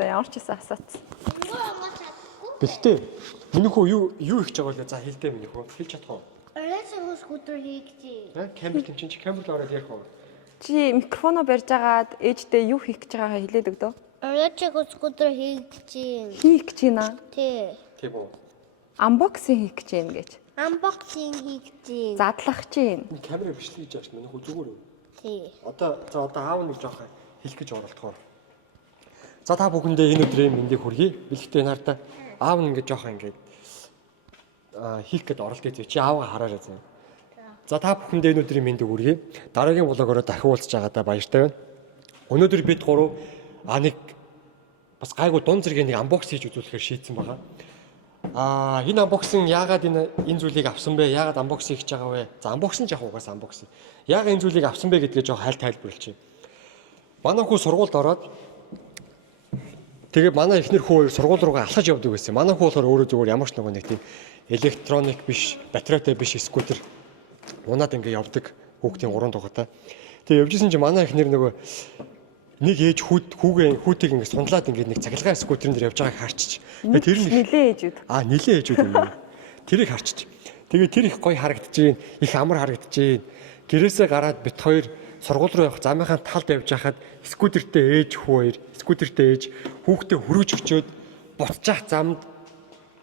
За ямар ч гэсэн асууц. Бэлтээ. Миний хүү юу хийж байгаа вэ? За хэлдэ миний хүү. Хэлж чадах уу? Электрик скутер хийгчээ. Камер тэмчин чи камер л ороод ярих уу? Чи микрофоноо барьж агаад ээждээ юу хийх гэж байгаагаа хэлээд өгдөө. Электрик скутер хийгчээ. Хийх гэж байна. Тий. Тийм үү. Unboxing хийх гэж байна гэж. Unboxing хийгчээ. Задлах гэж байна. Энэ камерыг бичлэг хийж байгаа ш. Миний хүү зүгээр үү? Тий. Одоо аав нэг жоох хэлэх гэж оролдохоор. За та бүхэндээ энэ өдрийн мэндийг хүргэе. Бэлгтээ нартай аав нэг жоох ингэж хийх гээд оролдъё чи аавгаа хараарай заа. За та бүхэндээ энэ өдрийн мэндийг хүргэе. Дараагийн блогороо дахин уулзж байгаадаа баяртай байна. Өнөөдөр бид гурав нэг бас гайгүй дунд зэргийн нэг unbox хийж үзүүлэхээр шийдсэн байгаа. Энэ unboxing яагаад энэ зүйлийг авсан бэ? Яагаад unbox хийж байгаа вэ? За unboxing яг угаасаа unboxing. Яагаад энэ зүйлийг авсан бэ гэдгээ жоох тайлбарлуулчих. Манай хүү сургуульд ороод тэгээ манай эхнэр хүү сургууль руугаа алхаж явдаг байсан. Манай хүү болохоор өөрөө зүгээр ямар ч нэг тийм электроник биш, батарейтай биш скутер унаад ингээ явдаг хүүхдийн 3 дугаатай. Тэгээ явжсэн чинь манай эхнэр нөгөө нэг ээж хүүтийг ингээ сундлаад ингээ нэг цахилгаан скутерын дээр явж байгааг харчиж. Тэгээ тэр нь нилээ ээжүүд. Нилээ ээжүүд юм. Тэрийг харчиж. Тэгээ тэр их гоё харагдчихээн, их амар харагдчихээн. Гэрээсээ гараад бит хоёр сургууль руу явах замынхаа талд явж хахад скутертэй ээж хүү хоёр, скутертэй ээж хүүхдээ хөргөж өчөөд буцчих замд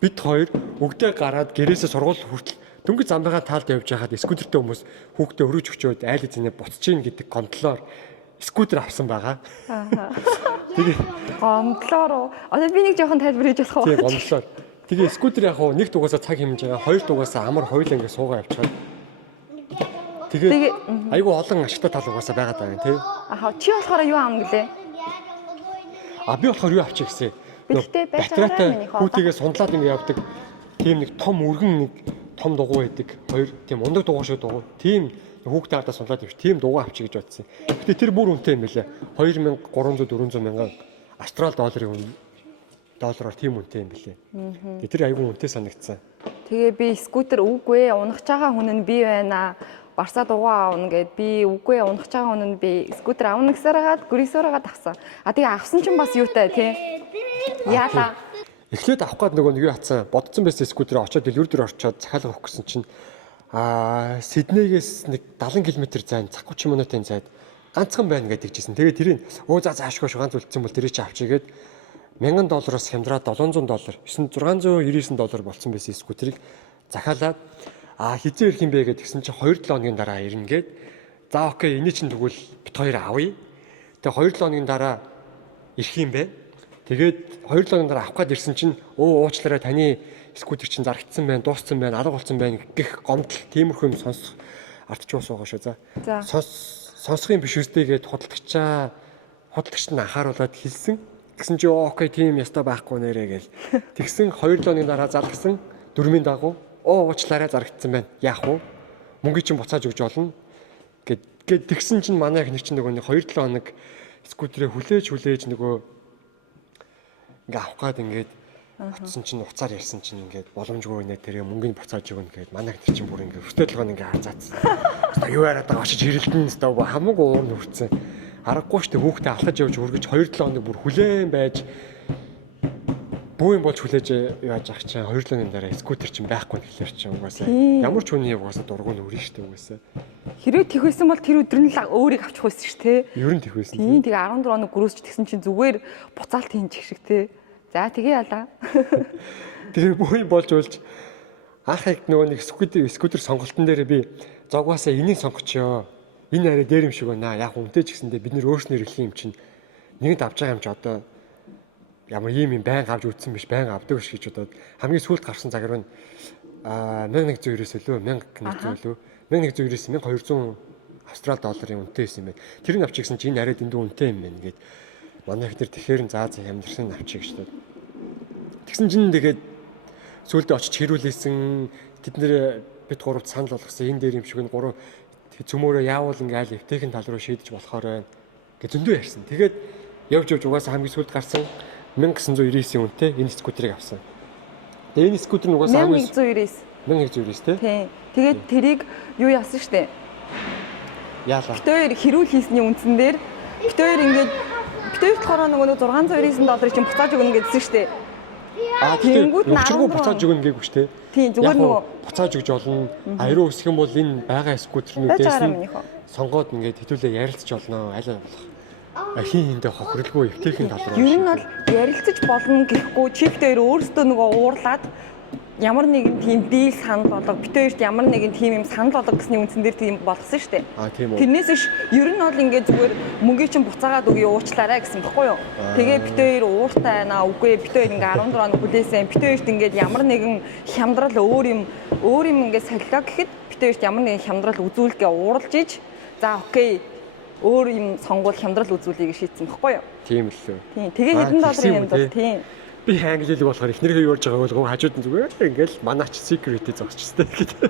бид хоёр өгдөө гараад гэрээсээ сургууль хүртэл дөнгөж замынхаа талд явж хахад скутертэй хүмүүс хүүхдээ хөргөж өчөөд айл эзэнэ буцчихин гэдэг гомдлоор скутер авсан байгаа. Тэгээ Гомдлоор одоо би нэг жоохон тайлбар хийж болох уу? Тэгээ гомдлоор. Тэгээ скутер яг хуу нэг дугаасаа цаг хэмжиж байгаа, хоёр дугаасаа амар хоёул ингэ суугаа явчихад. Тэгээ айгүй олон ашигтай тал угаасаа байгаад байгаа юм тий. Чи болохоор юу аавна гэлээ? Би болохоор юу авчих гэсэн. Бэлтээ байж байгаа миний хоо. Хүүтийгээ сундлаад ингэ явдаг. Тийм нэг том өргөн нэг том дугуй байдаг. Хоёр тийм ундаг дугуй шүү дугуй. Тийм хүүхдээ ардаа сундлаад явчих. Тийм дугуй авчих гэж бодсон. Гэтэ тэр бүр үнэтэй юм байлаа. 2300 400 мянган австрал доллараар тийм үнэтэй юм билээ. Тэгээ тэр айгүй үнэтэй санагдсан. Тэгээ би скутер үгүй унах чагаа хүн нь би байна. Барсаа дугуй аавна гэд би үгүй унах чагаа хүн нь би скутер аавна гэсээрээ гүрисөөрөө авсан. Тэгээ авсан чинь бас юутай тий. Яалаа. Эхлээд авах гээд нөгөө нэг юу хатсан бодсон байсан скутерээ очоод дэлгүүр дээр орчоод захиалга өгөх гэсэн чинь Сиднейгээс нэг 70 км зайд цаг 30 минутын зайд ганцхан байна гэдэг жисэн. Тэгээ тэрийг заашгүй шугаан зүлдсэн бол тэрийг чи авчигээд $1000-оос хямдраад $700, $699 болсон байсан скутерийг захиалаад хизээ ирэх юм бэ гэдгсэн чи 2-7 хоногийн дараа ирнэ гээд за окей энэ чинь тэгвэл бит хоёр авъя. Тэгээ 2-7 хоногийн дараа ирэх юм бэ. Тэгээд 2-7 хоногийн дараа авах гээд ирсэн чинь уучлаарай таны скутер чинь зарагдсан байна, дууссан байна, алга болсон байна гэх гомдол тиймэрхүү юм сонсох ардч ус байгаа шүү. За. Сонсохын биш үстэйгээд худалдагч нь анхааруулад хэлсэн. Тэгсэн чи окей тийм яста байхгүй нэрэ гээл. Тэгсэн 2-7 хоногийн дараа залгсан дөрмийн дагуу уучлаарай зарагдсан байна. Яах вэ? Мөнгө чинь буцааж өгч олно гэд тэгсэн чинь манай эхнэр чинь нөгөө 2-7 хоног скутерээ хүлээж нөгөө ингээ авах гээд ингээд утсан чинь уцаар ярьсан чинь ингээд боломжгүй нэ тэрэ мөнгөний буцааж өгнө гэд манай эхнэр чинь бүр ингээд хүртэл ингээ харцаацсан. Одоо юу яриад байгаа очиж хэрэлдэн өстө хамаагүй уур нүрцэн. Аргагүй штэ хүүхдээ алхаж явж үргэж 2-7 хоног бүр хүлээн байж бүүн болж хүлээж яаж ах чинь 2 хоногийн дараа скутер чинь байхгүй гэхэлэр чинь угаасаа ямар ч хүний угаасаа дургуй нүрэн штэ угаасаа. Хэрэг тэхвэсэн бол тэр өдөр нь л өөрийг авчих байсан шүү те. Ер нь тэхвэсэн. Тийм тэгээ 14 хоног гөрөөсч тэгсэн чинь зүгээр буцаалт хийж шиг те. За тэгээ яалаа. Тэгээ бүүн болж анх их нөгөө нэг скутер сонголтын дээр би зогваасаа энийг сонгочоо. Энэ арай дээр юм шиг байна. Яг үнтэй ч гэсэндээ бид нэр өөрснөр хэлэх юм чинь нэгд авч байгаа юм чи одоо ямар юм байнга авч үтсэн биш байнга авдаг ш гэж бодоод хамгийн сүүлд гарсан цагаар нь 1100-өөс лөө 1100 лөө 1100-өөс 1200 австрал долларын үнэтэй байсан юм байна. Тэрийг авчих гэсэн чинь энэ арай дэндүү үнэтэй юм байна гэд манай ихнэр тэгэхээр заа ямарсан авчих гэж бодоод тэгсэн чинь тэгээд сүүлдээ очиж хэрүүлээсэн тэд нэр бид гуравт санал болгосон энэ дээр юм шиг нь гурав цөмөөрөө яавал ингээл эвтэйхэн тал руу шийдэж болохоор байна гэж зөндөө ярьсан. Тэгээд явж угаасаа хамгийн сүүлд гарсан 1999 үнэтэй энэ скутерийг авсан. Тэгээ энэ скутер нь угаасаа 1199 тий. Тэгээд тэрийг юу яасан штэ. Яалаа. Битээр хэрүүл хийсний үндсэн дээр битээр ингээд битүүрт болохоор нөгөө $699 чинь буцааж өгнө гэдсэн шүү дээ. Тэгэнгүүт өчргөө буцааж өгнө гээгүү шүү дээ. Тийм зүгээр нөгөө буцааж өгж олно. Аяаруу өсөх юм бол энэ байгаа скутернүүдээс нь сонгоод ингээд хэдүүлээ ярилцж олно. Аль болох хин хиндэ хохирлгүй эвтэйхэн тал руу. Ер нь бол ярилцаж болно гэхгүй чифтэй өөрөөсөө нөгөө уурлаад ямар нэгэн тийм дийл санал болго битүүрт ямар нэгэн тийм юм санал болго гэсний үндсэн дээр тийм болгосон шүү дээ. Тийм үү. Тэрнээс ш ер нь бол ингээд зүгээр мөнгөийг чинь буцаагаад өгье уучлаарай гэсэн баггүй юу. Тэгээ битүүр ууртай байна. Үгүй битүүр ингээд 14 хоног хүлээсэн. Битүүрт ингээд ямар нэгэн хямдрал өөр юм ингээд солио гэхэд битүүрт ямар нэгэн хямдрал үзүүлгээ ууралж иж за окей өөр юм сонгуул хямдрал үзүүлэхийг шийдсэн баггүй юу. Тийм л үү. Тийм. Тэгээ $1,000 юм бол тийм. Би англиэлэг болохоор эхнэрээ юу яаж байгааг бол хажууд нь зүгээр ингээл манаач secret-ийг зогсчихсан гэдэг.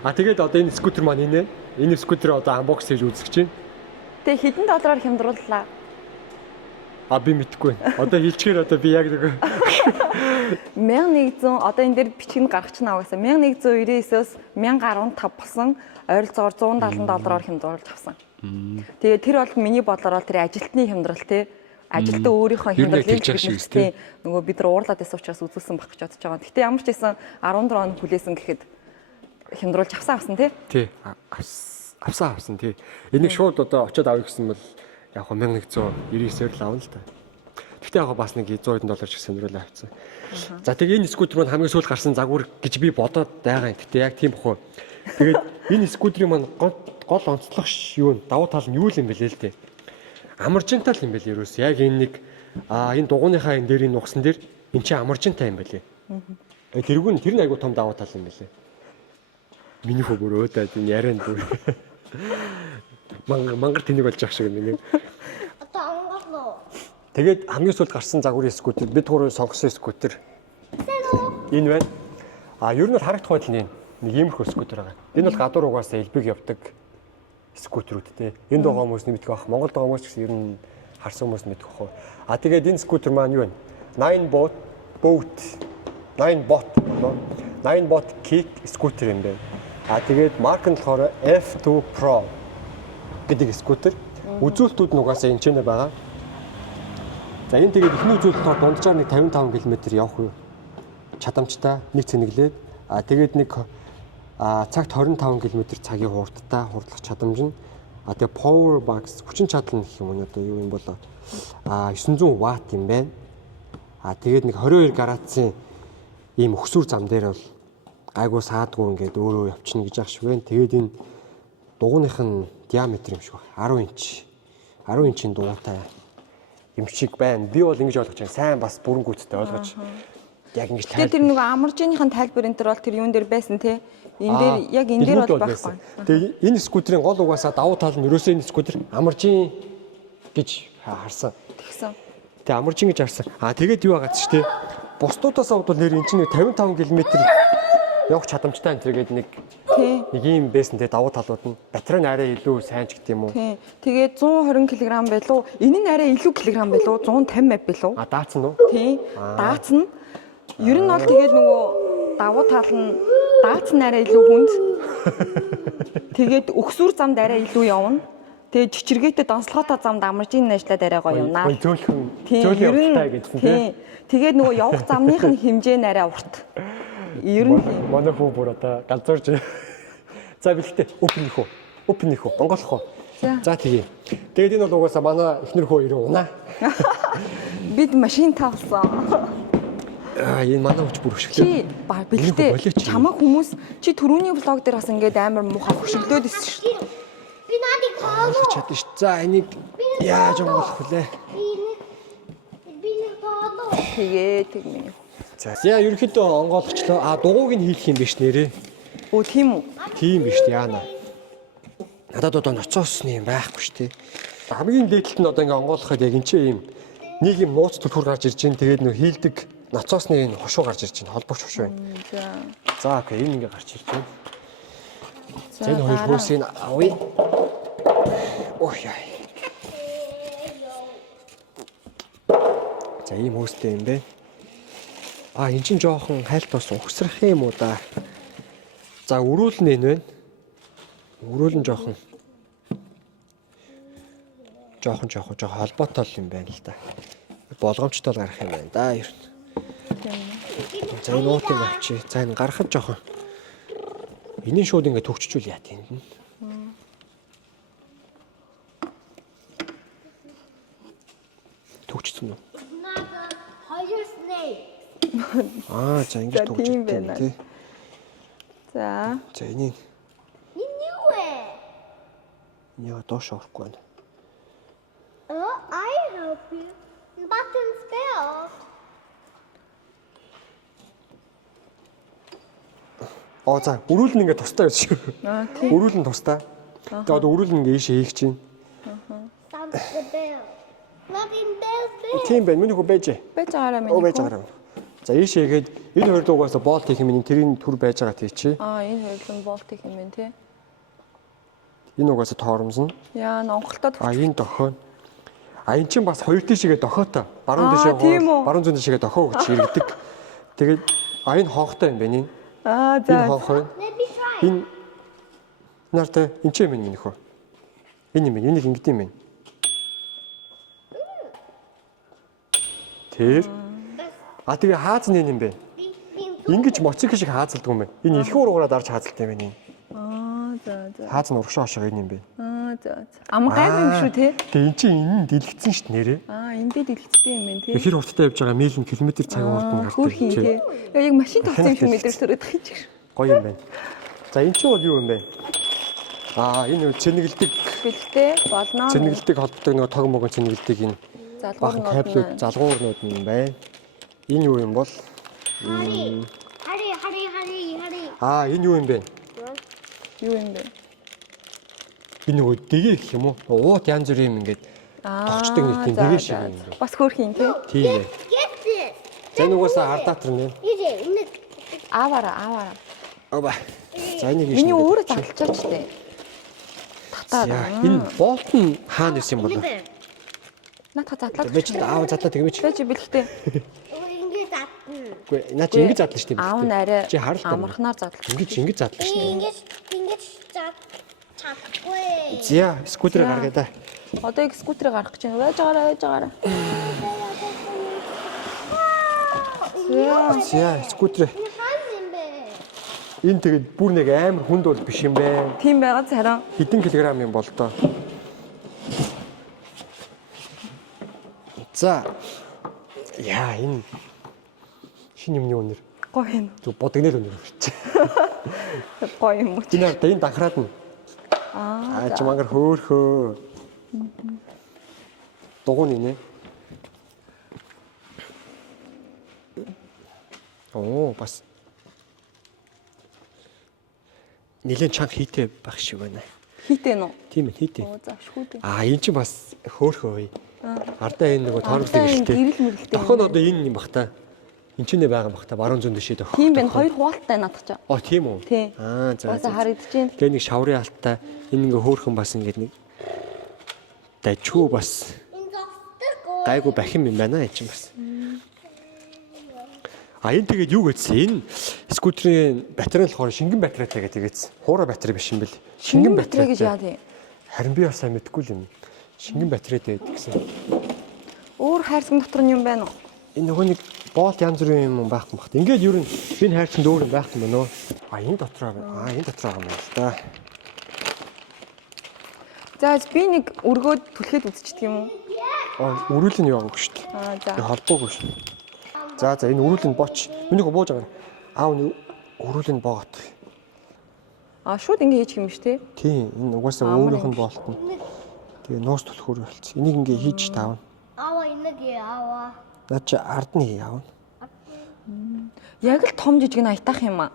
Тэгээд одоо энэ скутер маань инээ. Энэ скутер одоо unbox хийж үзэж чинь. Тэгээ хэдэн доллараар хямдрууллаа? Би мэдэхгүй байна. Одоо хэлчихээр одоо би яг нэг 1100 одоо энэ дээр бичиг гаргачихна угаасаа 1199-өөс 1015 болсон ойролцоогоор $170 хямдруулж авсан. Тэгээ тэр бол миний бодлоор тэр ажилтны хямдрал те ажилтаа өөрийнхөө хямдралыг биднэрт нөгөө бид нар уурлаад байсан учраас үзүүлсэн баг гэж бодож байгаа. Гэтэ ямар ч байсан 14 хоног хүлээсэн гэхэд хямдруулж авсан тий. Тий. Авсан тий. Энийг шууд одоо очиод авъя гэсэн бол яг хөө 1199-ээр л авна л та. Гэтэ яг бас нэг $100 шиг сонирхол авчихсан. За тэгээ энэ скутер маань хамгийн сүүл гарсан загвар гэж би бодоод байгаа юм. Гэтэ яг тийм бохоо. Тэгээд энэ скутерийн маань гол онцлог юу вэ? Давуу тал нь юу юм бэ л дээ. Амаржинтай юм байл ерөөс. Яг энэ нэг энэ дугууныхаа энэ дээрийн нухсан дээр эн чинь амаржинтай юм байлээ. Тэргүүн тэр нь айгуу том давуу тал юм байлээ. Миний хөвөр өөдөөд энэ ярианд дүү. Мангар тэнийг болж явах шиг нэг. Одоо онголоо. Тэгээд хамгийн сүүлд гарсан загварын скутер бид гурван сонгосон скутер. Энэ байна. Ер нь харагдах байдал нэг иймэрхүү скутер байгаа. Энэ бол гадуур угаасаа элбэг явдаг скутерүүд те. Энд байгаа хүмүүс мэддэг байх. Монголд байгаа хүмүүс ч ер нь харсан хүмүүс мэддэг бах. Тэгээд энэ скутер маань юу вэ? 9 bot kick скутер юм байна. Тэгээд марк нь болохоор F2 Pro гэдэг скутер. Үзүүлэлтүүд нь угаасаа энэ ч нэ байгаа. За энэ тэгээд эхний үзүүлэлтээр дунджаар нэг 55 км явах чадамжтай нэг цэнэглээд тэгээд нэг цагт 25 км цагийн хурдтай хурдлах чадамж нь тэгээ power box хүчин чадал нь гэх юм уу одоо юу юм болоо 900 ватт юм байна. Тэгээд нэг 22 градусын ийм өксүр зам дээр бол гайгүй саадгүй ингээд өөрөө явчихна гэж ах шиг байна. Тэгээд энэ дугууных нь диаметр юм шиг байна. 10 инчийн дугуйтай юм шиг байна. Би бол ингэж ойлгож байна. Сайн бас бүрэнгүүцтэй ойлгож яг ингэж тайлбар. Тэр нэг амаржийнхын тайлбар энэ төр бол тэр юун дээр байсан те. Энэ дээр яг энэ дээр бол байхгүй. Тэгээ энэ скутерийн гол угаасаа давуу тал нь ерөөсөө энэ скутер амаржин гэж харсан. Тэгсэн. Тэгээ амаржин гэж харсан. Тэгээд юу байгаа ч тий. Бусдуудаас бол нэр эн чинь 55 км явах чадамжтай энэ тэгээд нэг ийм байсан те давуу талууд нь батарей нь арай илүү сайн ч гэдэг юм уу. Тий. Тэгээд 120 кг байлуу. Энэ нь арай илүү килограмм байлуу. 150 мав байлуу. Даацсан уу? Тий. Даацсан. Ер нь бол тэгээд нөгөө давуу тал нь даацсан арай илүү хүнд. Тэгээд өксүр замд арай илүү явна. Тэгээд чичиргээтэй донслоготой замд амаржийн ажиллаад арай гоё юмнаа. Зөөлөн явахтай гэсэн тий. Тэгээд нөгөө явах замных нь хэмжээ нь арай урт. Ер нь манай хүү бүр одоо галзуурж. За бэлгтээ өпнөх үү онгоолох уу. За тэгээ. Тэгээд энэ бол угаасаа манай эхнэр хөө ирээ унаа. Бид машин тавсан. Энэ манай хүч бүр өшөглөө. Бэлгтээ чамаа хүмүүс чи түрүүний влог дээр бас ингээд амар муухай өшөглөөд ирсэн шүү. Би надыг тоолоо. Чадна ш. За энийг яаж онгоолох вүлээ? Би нэг тоолоо. Тэгээд миний. За ерөнхийдөө онгоолгочлоо. Дугуйг нь хийх юм биш нэрээ. Өө тийм үү? Тийм биш яана. Надад одоо ноцоосны юм байхгүй шүү дээ. Хамгийн дээдлэлт нь одоо ингээ онгоолгоход яг энэ чинь юм нэг юм нууц түлхүүр гарч ирж байна. Тэгээд нөө хийлдэг ноцоосны энэ хошуу гарч ирж байна. Холбогч хошуу байна. За окей энэ ингээ гарч ирж байна. За энэ хоёр хөөсийг авъя. Ой яа. За ийм хөөстэй юм бэ. Эн чинь жоохон хайлт бас ухсрах юм уу да. За өрөөлн энэ байна. Өрөөлн жоохон. жоохон холбоотой юм байна л да. Болгоомжтой л гарах юм байна да. Ер нь. За энэ уутыг авчи. За энэ гарахад жоохон. Энийн шууд ингээд төгччүүл яа тийм. Төгчсөн үү? Хоёр snake. За ингэж тийм төгчсөн байна. тий. За. За энийг Юу вэ? яа доош орохгүй байна. Oh, I help you. Buttons fell. За өрүүлэн ингээд тустай байсан шүү. Тийм. Өрүүлэн тустай. Тэгээд одоо өрүүлэн ингээд ийшээ хийх чинь. Sounds the bell. Nothing bells. Тийм байна. Миний хөө байж. Байж байгаараа Оо миний. байж байгаа юм. За ийшээ гээд энэ хоёр дуугаас болт хийх юм энэ тэрийн түр байж байгаа тийчээ. Энэ хоёулын болт их юм байна тий. Энэ угаас тоормсон. Яа, нонголтоо Энэ дохоо. Энэ чинь бас хоёр тийшээгээ дохоотой. Баруун тийшээ тийм үү? баруун зүүн тийшээгээ дохоо гэж иргэдэг. Тэгээд энэ хоогтой юм байна энэ. Энэ за. хоогтой. Let me try. Энэ нартай энэ ч юм миний хөө. Энэ юм. Энийг ингэдэм юм байна. Тэр. Тэгээ хааз нь юм бэ? Ингиж моцик шиг хаазалдаг юм байна. Энэ эрхэн ургаараа дарж хаазалдаг юм байна. За. Хааз нь урагшаа хошоо энэ юм бэ. За. Ам гайгүй юм шүү тий. Тэгээ эн чинь энэ дэлгэцсэн шүү дээ нэрээ. Эндээ дэлгэцтэй юм байна тий. Хэр хурдтай явж байгаа милийн километр цагийн хурдан Хөрх юм тий. Яг машин тавцсан юм шиг мэдэрч төрөд их чиг. гоё юм байна. За энэ чинь бол юу юм бэ? Энэ цэнэгэлдэг Бэлтээ болно. цэнэгэлдэг холбодог нэг тог могон цэнэгэлдэг энэ бахан кабелүүд Залгуурнууд. залгуурнууд юм байна. Энэ юу юм бол? Hurry. Энэ юу юм бэ? Юу юм бэ? Энэ нөгөө дэгээ гэх юм уу? Уут янз бүрийн юм ингээд тогчдог нэг тийм дэгээ шиг юм байна. Бас хөрх юм тий. Тийм ээ. Get this. За нүгөөсөө хардаатар нэ. 이제 Аваараа. Аба. За энийг Миний өөрөө задлчаач тий. За энэ болт нь хаана ирсэн юм бол? Наатах задлаад. Бэж задлаа тэгвэж. Бэж бэлхтээ. 이게 다. Үгүй наа чи ингэж задлаа шүү дээ. Аав нь арай Чи харалтаа. амархнаар задлах. Ингэж задлаа шүү дээ. 이게 진짜 작고해. Зя скутерыг гаргаад та. Одоо их скутерыг гаргах гэж байна. Байж байгаараа. Зя скутер. 하는데. Энэ тэгээд бүр нэг амар хүнд бол биш юм бэ. Тийм байгаад цараа. Хэдэн килограмм юм бол тоо. За. Яа энэ шинэ юмны өнөр. Гоё юм. Тэг бодогнол өнөр өгч. Гоё юм уу? Энэ ард энэ данхраад нь. Чи мангар хөөхөө. Дугуун нэ. Бас нэлээд чанга хийтэй байх шиг байна. Хийтэй нөө. Тийм ээ хийтэй. Заашгүй. Энэ чинь бас хөөхөө. Ардаа энэ нөгөө тоорлог Ардаа энэ ихтэй. гэрэл мэрэлтэй Тохоо нь одоо энэ юм бах та. Энд ч нэ байгаа юм бах та. Баруун зүүн дэшээ тохоо. Тийм байна. Хоёр хуваалттай наадах чаа. Тийм үү? Тий. За. Бас харагдаж байна. Тэгээ нэг шаврын алттай энэ ингээ хөөхөн бас ингээд нэг дажгүй бас 이거 뜨고. гайгүй бахим юм байна энэ чинь бас. Энэ тэгээд юу гэсэн? Энэ скутерийн батарей нь болохоор шингэн батарейтай гэдэг ийгээс. Хуура батарей биш юм бэл. Шингэн батарей гэж яа тий. Харин би бас сайн мэдэхгүй л юм. Шингэн батарейтай гэдэг гэсэн. Өөр хайрцаг дотор нь юм байна уу? Энэ нөгөө нэг болт янз бүрийн юм байх юм бахт. Ингээд ер нь энэ хайрцанд өөр юм байх юм байна уу? Энэ дотроо байна. Энэ дотроо байгаа юм байна л да. За би нэг өргөөд түлхээд үзчихдэг юм уу? Өрүүл нь яваагүй шүү дээ. За. Холбоогүй шүү. За энэ өрүүл нь боч. Миний бууж байгаа. Нэг өрүүл нь боогот. Шууд ингэ хийчих юм шүү дээ. Тийм энэ угаасаа өөрийнх нь болт нь. Тэгээ нуус түлхүүр болчихсон. Энийг ингээ хийж таавна. 아와 있는 게 아와. Наа чи ард нь явна. Яг л том жижиг нь аятах юм аа.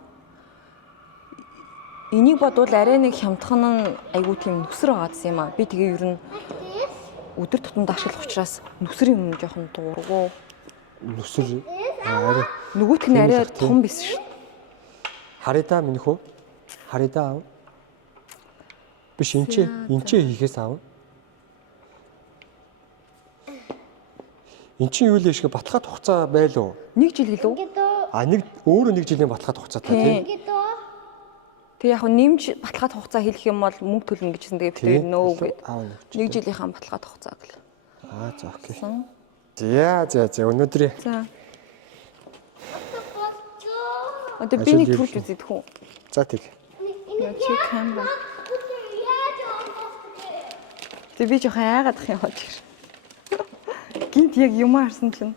Энийг бодвол арай нэг хямдхан нь айгүй тийм нүсэр байгаадсан юм аа. Би тэгээ ер нь өдөр тутамд ашиглах учраас нүсрийн юм жоохон дуургуу. Нүсэр арай Нөгөөх нь арай том биш шүү. харидаа минь хөө. Харидаа аав. Биш энэ ч хийхээс аав. Энд чинь юу л ийшгээ батхаад хугацаа байлуу? 1 жил гэлөө. 이게 또 Нэг өөрөө 1 жилийн батхаад хугацаатай тийм. 이게 또 Тэг яг нэмж баталгаад хугацаа хэлэх юм бол мөнгө төлнө гэжсэн. Тэгээ бид нөө гээд. Аав нэг. 1 жилийнхэн баталгаад хугацаа гэл. За окей. За өнөөдрийн За. Болцоо. Одоо би нэг төрж үзье тхүү. за тэг. Чи камера. Тэг би жоохон айгаад ах юм байна. Гинт яг юм харсан чинь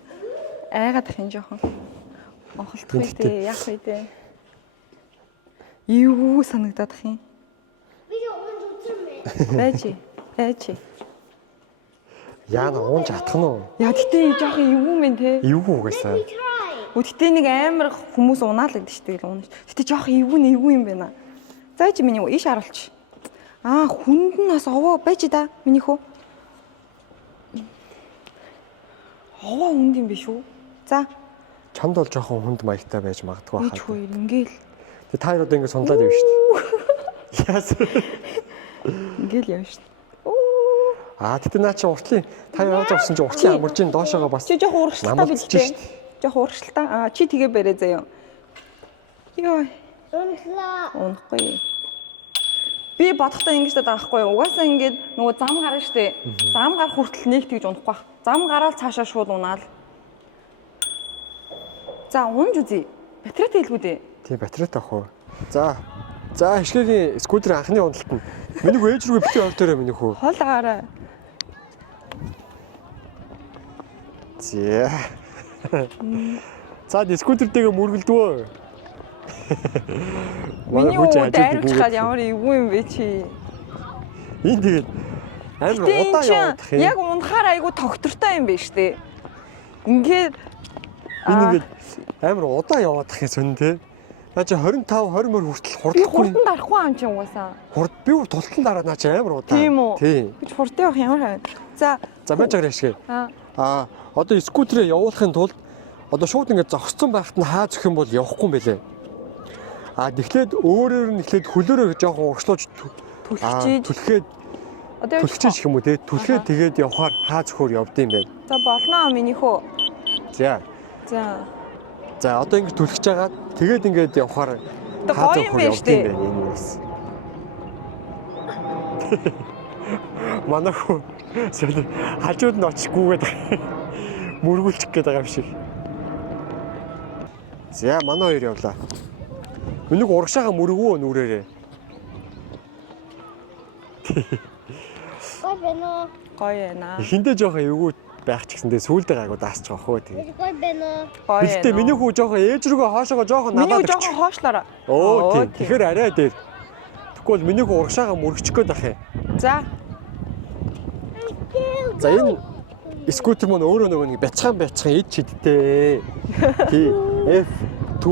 айгаад ах юм жоохон. Онхолдох үедээ яах үедээ. Юу санагдаад ах юм. Би унж үзэрмэ. Байж. Яана уунж атах нь уу? Яа гэтээ жоохон эвгүй мэн те. Эвгүй угаасаа. Try. Өдөртөө нэг амар хүмүүс унаал гэдэг шүү дээ унаж. Гэтээ жоохон эвгүй юм байна. За чи миний иш харуулч. Хүнд нь бас овоо байж да миний хөө. Овоо хүнд юм биш үү? За Чамд бол жоохон хүнд маягтай байж магадгүй ич хаа. хоёр ингээл Тэ та хоёр одоо ингэ сунлаад явна шүү дээ. Яас. ингээл явна шүү. Тэгтээ наа чи уртлын та явж авсан чи уртлын амаржийн доошоогоо бас Чи жоохон урагшилтаа намалж биш шүү үү? Жоохон урагшилтаа. Чи тэгээ барай заяа. Йоо, Унслаа. унахгүй. Би бодохдоо ингэж даа байхгүй юу? Угаасаа ингэж нөгөө зам гарна штэ. Зам гарах хүртэл нэг тэгж унахгүй бах. Зам гараад цаашаа шууд унаал. За унж үзье. Батарейтай хэлгүү дээ. Тийм батарейтай ах уу. За хишгээгийн скутерийн анхны уналтанд миний ээж рүү битгий ордороо миний хөө. Хол агаараа. За скутертэйгээ мөргөлдвөө. Миний уу дайруулчихад ямар эвгүй юм бэ чи. Энд тэгээд амар удаа явах юм. Яг унахаар айгу тогтвортой юм байна штэ. Ингээд Энэ ингээд амар удаа яваадах юм сонь те. Наа чи 25 20 мөр хүртэл би хурдлахгүй. хурдан дарахгүй юм чи угаасаа. Би тултан дараа наа чи амар удаа. Тийм үү? Тийм. Би хурдан явах ямар хаа. За Байж байгаа шигээ. Одоо скутерээ явуулахын тулд одоо шууд ингээд зогсцсон байхад нь хаа зөх юм бол явахгүй юм бэлээ. Тэгэхээр өөрөөр нь эхлээд хөлөөрөө жоохон урагшлууж түлхээд одоо түлхэж юм уу те. Түлхээд тэгээд явхаар хаа зөхөөр явдсан юм байна. За болно миний хөө. За одоо ингэж түлхэж байгаа. Тэгээд ингээд явхаар хаа зөхөөр явдсан юм байна энэ бас. Манайх хажууд нь очихгүйгээд мөргүүлчих гээд байгаа юм шиг. За манай хоёр явлаа. Өнийг урагшаага мөргөө нүрээрээ. Гой бэнэ. Гоё яана. Эхэндээ жоохон эвгүй байх ч гэсэндээ сүүлдээ гайгүй даасч байгаа хөө тэгээ. Гой бэнэ. Гоё. Бэлтээ миний хүү жоохон ээж рүүгээ хоошоогоо жоохон Миний надад хүү жоохон хоошлоороо. Тийм. Тэгэхээр арай дээр. Тэгвэл миний хүү урагшаага мөргөчих гээд байх юм. За энэ скутер маань өөрөө нөгөө нэг бяцхан эд чидтэй. F2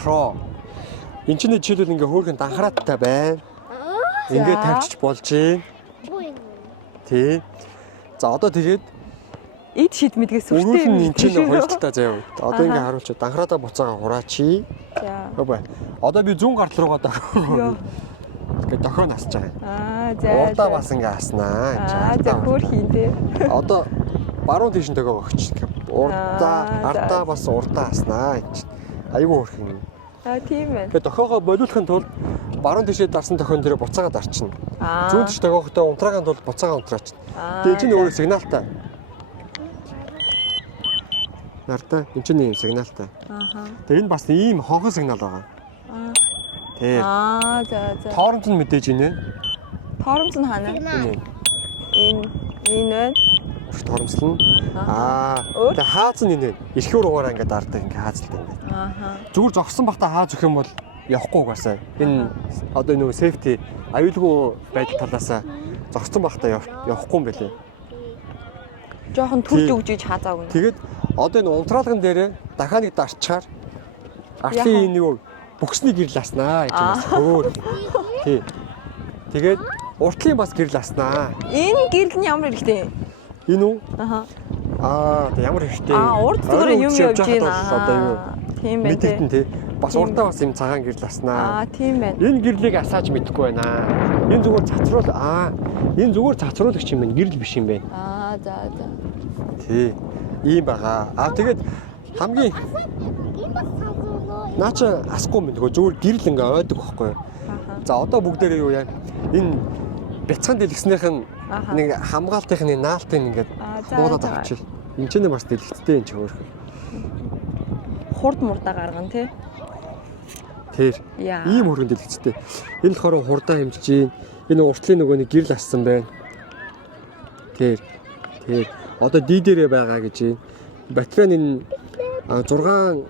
Pro. Энд чинь жишээлбэл ингээ хөөрхөн данхрааттай байна. Ингээ тавьчих болж байна. Тий. За одоо тэгээд эд шид мэдгээ сүртэй. Өрөөл нь энэ чинь хоёр талтай заяа. Одоо ингээ харуулчих. Данхраатаа буцаага хураачи. За. Одоо би зүүн гарт руугаа дохоо. Ингээ дохоо насч байгаа. Урдаа бас ингээ аснаа. За хөөрхийн тий. Одоо баруун тийш нь дөгөө өгч. Ардаа бас урдаа аснаа. Айгуу хөөрхөн. Тийм байна. Тэгээ дохоогоо болиулахын тулд баруун тишээ дарсан дохион дээр буцаагаа дарчихна. Зүүн тиш дохоогтой унтраагаан тулд буцаагаа унтраачна. Тэгээ чинь өөрөө сигналтай. Нартай энэ чинь ийм сигналтай. Тэгээ энэ бас ийм хонхон сигнал байгаа. Тий. За. Торонт нь мэдээж ийнэ. Торомц нь хаана? Энэ Торомслон. Тэгээ хааз нь ийнэ. Эрхүүр угаараа ингээд даардаг ингээд хаазалтай ингээд. Зүгээр зогссон бахта хааз өгөх юм бол явахгүй угаасаа. Энэ одоо нөгөө safety аюулгүй байдал талаасаа зогссон бахта явахгүй юм байлээ. жоохон төрж өгж хаазаагүй. Тэгээд одоо энэ унтраалган дээр дахиад нэг дарчаар артлын нэг бүксний гэрэл аснаа гэж бас өөр. Тий. Тэгээд уртлын бас гэрэл аснаа. Энэ гэрэл нь ямар хэрэгтэй? Энэ үү? Тэг ямар хэрэгтэй? Урд зүгээр юм явж байна. Одоо юу? Тийм байх. Мэдэгдэн тий. Бас урдаа бас юм цагаан гэрэл аснаа. Тийм байна. Энэ гэрлийг асааж мэдэхгүй байна. Энэ зүгээр цацруул энэ зүгээр цацруулагч юм байна. Гэрэл биш юм байна. За. Тий. Ийм байгаа. Тэгээд хамгийн наа чи асахгүй юм нөгөө зүгээр гэрэл ингээ ойдог байхгүй юу? За одоо бүгдээрээ юу яа? Энэ бяцхан дэлгэснийх нь Аха. нэг хамгаалтынхны наалтыг ингээд за, нуулаад за. авчих. Энд ч нэ бас дэлгэцтэй энэ ч хөөрхөн. Хурд мурдаа гаргана тий. Тэр Яа. ийм хөргөн дэлгэцтэй. Энэ болохоор хурдаа хэмжиж гин. Энэ уртлын нөгөө нэг гэрэл ассан байна. Тэр одоо дээрээ байгаа гэж юм. Батарей энэ 6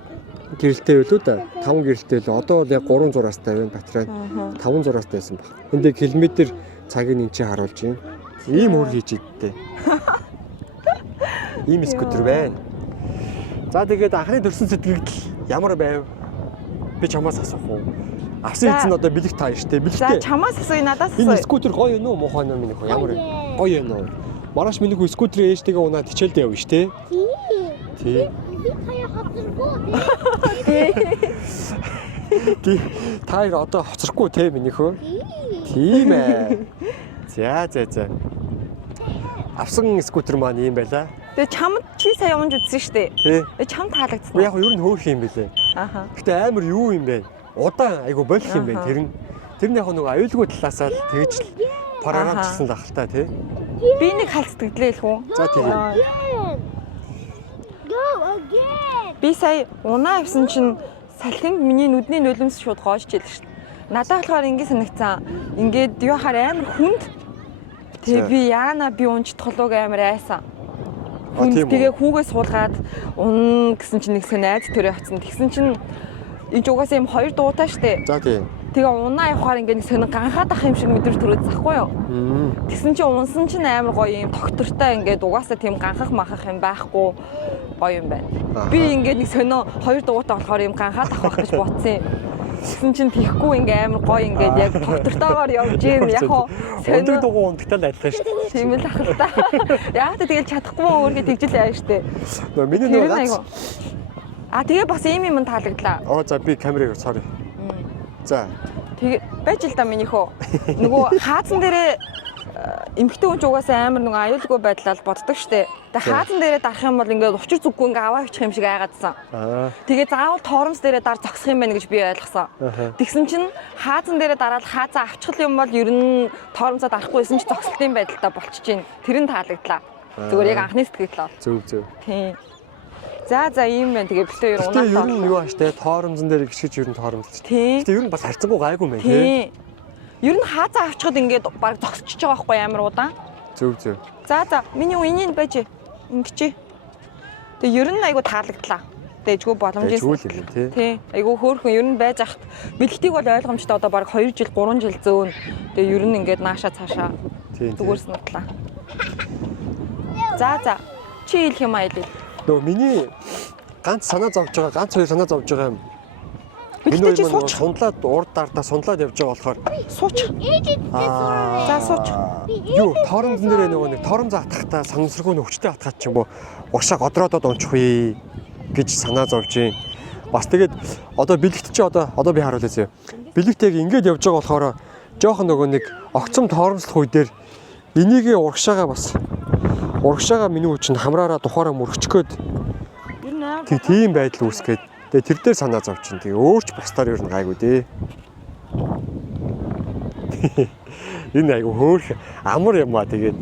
гэрэлтэй байлуу да. 5 гэрэлтэй л одоо яг 3 зураастай байна батарей. 5 зураастай байсан баг. Энд дээр километр цагийг эн чинь харуулж байна. Ийм хөр хийж идтэй. Ийм скутер байна. За тэгээд анхны төрсөн сэтгэгдэл ямар байв? Би чамаас асуух уу? Авсан эзэн одоо бэлэг таа штэ. За Бэлэгтэй. чамаас асууя надаас Энэ асууя. скутер гоё юм уу? Муухай юм минийх үү? Ямар вэ? Гоё юм уу? Маргааш миний хүү скутерийн ээжтэйгээ унаад хичээлдээ явна штэ. Тий. Би хаяа хавчраггүй. Тий. Таяр одоо хоцрохгүй те минийх үү? Тийм ээ. За. Авсан скутер маань ийм байла. Тэгээ чамд чи сая унж үзсэн шүү дээ. Тий. Чамд таалагдсан. Яг ер нь хөөх юм бэлээ. Аха. Гэтэ амар юу юм бэ? Удаан айгу болох юм байна. Тэр нь яг нөгөө аюулгүй талаасаа л тэгж л парарамчсан лахалтай тий. Би нэг халцдагдлээ хэлэх үү? За тийм. Go again. Би сая унаа авсан чинь салхинд миний нүдний нулимс шууд гоож чийлээ шүү дээ. Надад болохоор ингэ санагцсан. Ингээд юу хаар амар хүнд. Тэгээ би яана би унж толгойг амар айсан. Тийм үү? Тэгээ хүүгээ суулгаад унна гэсэн чинь нэг найз төрөө очсон. Тэгсэн чинь энэ угаасаа юм 2 дуутай штэ. За тийм. Тэгээ унаа явахаар ингээд нэг сонин ганхаад ах юм шиг мэдрэмж төрөөд захгүй юу? Тэгсэн чинь унсан чинь амар гоё юм доктортой ингээд угаасаа тийм ганхах махах юм байхгүй гоё юм байна. Би ингээд нэг сонио 2 дуутай болохоор юм ганхаад авах гэж бодсон юм. Тэгсэн чинь тийхгүй ингээ амар гоё ингээд яг доктортойгоор явж юм яг хоо Өндөг дугуй ундагтай л адилхан шүү дээ. тийм л ах л та. Яг та тэгэл чадахгүй өөргөө тэгжил яа штэ. Нөө миний нөгөө гац. Тэгээ бас ийм юм таалагдлаа. За би камерыг sorry. За. Тэгээ байж л да минийхөө. Нөгөө хаазан дээрээ эмхтэй хүн ч угаасаа амар нөгөө аюулгүй байдлаар боддог штэ. Тэгээ хаазан дээрээ дарах юм бол ингээд учир зүггүй ингээ аваа авчих юм шиг айгаадсан. Тэгээ заавал тоормс дээрээ дар зогсох юм байна гэж би ойлгосон. Тэгсэн чинь хаазан дээрээ дараад хаазаа авчих юм бол ер нь тоормсоо дарахгүйсэн ч зогсолтын байдалтай болчихж байна. Тэр нь таалагдлаа. Зүгээр яг анхны сэтгэл бол. Зөв. Тийм. За ийм байна. Тэгээ битээ ер нь Гэтэ ер нь юу ааштай тоормзон дээр гიშгэж ер нь тоормзч. Тийм. Гэтэ ер нь бас харьцангуй гайгүй мэн тий. Тийм. Ер нь хаазаа авчихад ингээд баг зогсчихж байгаа байхгүй амар удаан. Зөв. За миний үеийн байж ингэчээ. Тэгээ ер нь айгу таалагдлаа. Дэжгүй боломжтой. Дэжгүй юм тий. Тий. Айгу хөөрхөн ер нь байж ахт бэлгтийг бол ойлгомжтой одоо баг 2 жил 3 жил зөөн. Тэгээ ер нь ингээд нааша цаашаа зүгээрс нутлаа. За чи хэлэх юм аа хэлээ. Нөө миний ганц санаа зовж байгаа, ганц хоёр санаа зовж байгаа юм. Бэлгтээ чи сууч. Сундлаад урд дартаа сундлаад явж байгаа болохоор Сууч. За сууч. юу тоормзон дээр нөгөө нэг тоормзоо атахтаа санамсаргүй нөхчтэй атгаад ч юм уу уршаа годроодод унчих вэ гэж санаа зовж юм. Бас тэгээд одоо бэлэгт чи одоо би харуулъя зөө. Бэлэгтэйг ингээд явж байгаа болохоор жоохон нөгөө нэг огцом тоормслох үе дээр энийгээ урагшаага миний үчин хамраараа тухаараа мөрөгчгөөд Ер нь амар тийм байдал үүсгээд тэгээ тэр дээр санаа зовчин. Тэгээ өөрч бусдаар ер нь гайгүй дээ. Энэ айгу хөөх амар юм аа тэгээд.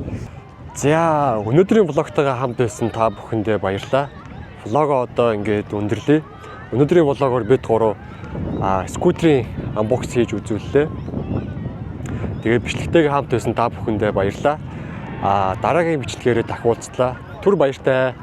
За өнөөдрийн влогтойгоо хамт байсан та бүхэндээ баярлалаа. Влогоо одоо ингээд өндөрлөө. Өнөөдрийн влогоор бид гурав скутерийн анбокс хийж үзүүллээ. Тэгээд бичлэгтэйгээ хамт байсан та бүхэндээ баярлалаа. Дараагийн бичлэгээрээ дахин уулзлаа. Түр баяртай.